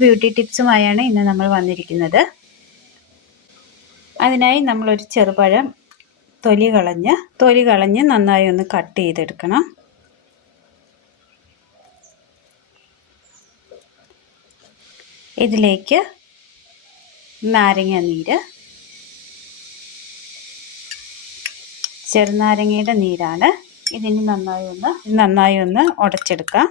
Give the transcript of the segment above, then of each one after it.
Beauty ടിപ്സുമായാണ് ഇന്ന് നമ്മൾ വന്നിരിക്കുന്നത്. അതിനായി നമ്മളൊരു ചെറുപഴം തൊലി കളഞ്ഞ് നന്നായി ഒന്ന് കട്ട് ചെയ്തെടുക്കണം. ഇതിലേക്ക് നാരങ്ങ നീര്, ചെറുനാരങ്ങയുടെ നീരാണ്. ഇതിന് നന്നായി ഒന്ന് ഉടച്ചെടുക്കാം.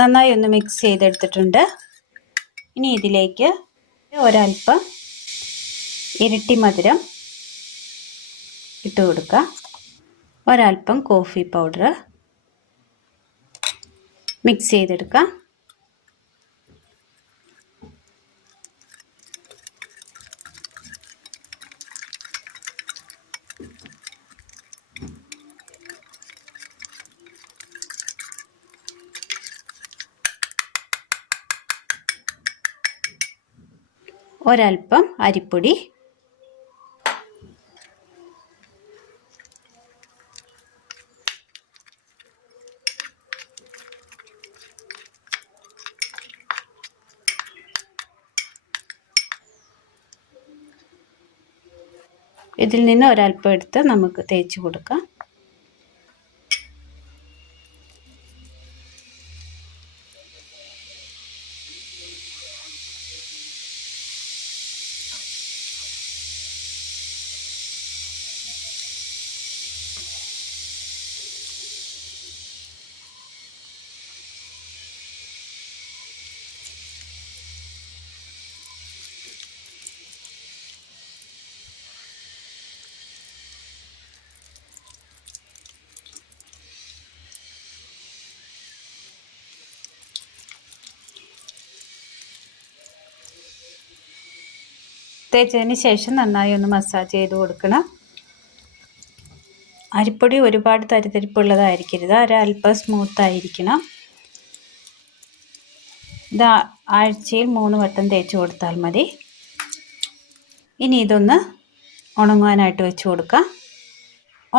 നന്നായി ഒന്ന് മിക്സ് ചെയ്തെടുത്തിട്ടുണ്ട്. ഇനി ഇതിലേക്ക് ഒരൽപ്പം ഇരട്ടി മധുരം ഇട്ട് കൊടുക്കുക. ഒരൽപ്പം കോഫി പൗഡർ മിക്സ് ചെയ്തെടുക്കുക. ഒരൽപ്പം അരിപ്പൊടി, ഇതിൽ നിന്ന് ഒരൽപ്പം എടുത്ത് നമുക്ക് തേച്ച് കൊടുക്കാം. തേച്ചതിന് ശേഷം നന്നായി ഒന്ന് മസാജ് ചെയ്ത് കൊടുക്കണം. അരിപ്പൊടി ഒരുപാട് തരിതരിപ്പുള്ളതായിരിക്കരുത്, ഒരൽപ്പം സ്മൂത്തായിരിക്കണം. ഇത് ആഴ്ചയിൽ 3 വട്ടം തേച്ച് കൊടുത്താൽ മതി. ഇനി ഇതൊന്ന് ഉണങ്ങാനായിട്ട് വെച്ച് കൊടുക്കാം.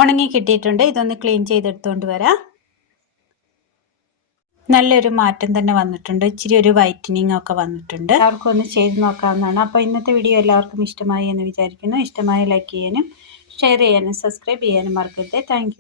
ഉണങ്ങി കിട്ടിയിട്ടുണ്ട്. ഇതൊന്ന് ക്ലീൻ ചെയ്തെടുത്തുകൊണ്ട് വരാം. നല്ലൊരു മാറ്റം തന്നെ വന്നിട്ടുണ്ട്. ഇച്ചിരി ഒരു വൈറ്റനിങ് ഒക്കെ വന്നിട്ടുണ്ട്. എല്ലാവർക്കും ഒന്ന് ചെയ്ത് നോക്കാവുന്നതാണ്. അപ്പോൾ ഇന്നത്തെ വീഡിയോ എല്ലാവർക്കും ഇഷ്ടമായി എന്ന് വിചാരിക്കുന്നു. ഇഷ്ടമായി ലൈക്ക് ചെയ്യാനും ഷെയർ ചെയ്യാനും സബ്സ്ക്രൈബ് ചെയ്യാനും മറക്കരുത്. Thank you.